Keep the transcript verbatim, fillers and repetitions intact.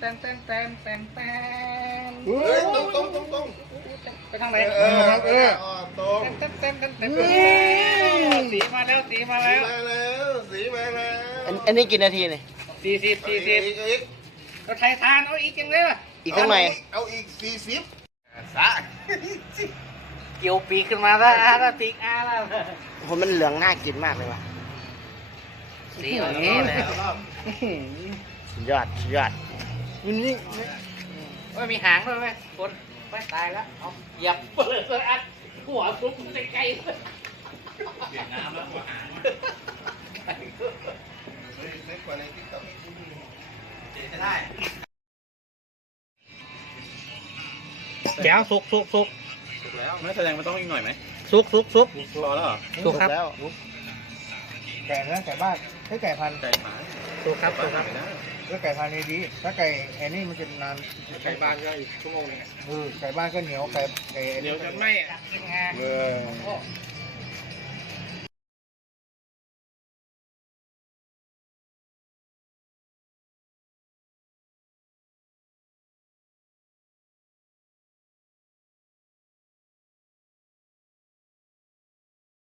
แต้มแต้มแต้มแต้มแต้มเฮ้ยตรงตรงตรงตรงไปทางไหนเออเออตรงแต้มแต้มแต้มแต้มสีมาแล้วสีมาสีแล้วมาแล้วสีมาแล้วอันนี้กี่นาทีเนี่ยสี่สิบสี่สิบอีกอีกเราไทยทานเอาอีกจังเลยว่ะอีกข้างในเอาอีกสี่สิบสะเกี่ยวปีกขึ้นมาแล้วอาแล้วปีกอาแล้วผมมันเหลืองน่ากินมากเลยว่ะสีแบบนี้เลยสุดยอดสุดยอดมันนี่ว่ามีหางด้วยไหมคนไม่ตายแล้วเอาเหยียบเปิดเลยอัดหัวซุกมันไกลๆเปลี่ยนน้ำแล้วหัวหางได้แก้วสุกสุกสุกไม่แสดงมันต้องอีกหน่อยไหมสุกสุกสุกพอแล้วเหรอสุกครับแล้วไก่นะไก่บ้านถ้าไก่พันธุ์ไก่หมาสุกครับสุกครับไม่ได้ถ้าไก่พันธุ์นี่ดีถ้าไก่ไอ้นี่มันจะนานไก่บ้านก็อีกชั่วโมงนึงเออไก่บ้านก็เหนียวไก่ไก่ไอ้เดี๋ยวจะไม่อ่ะเออ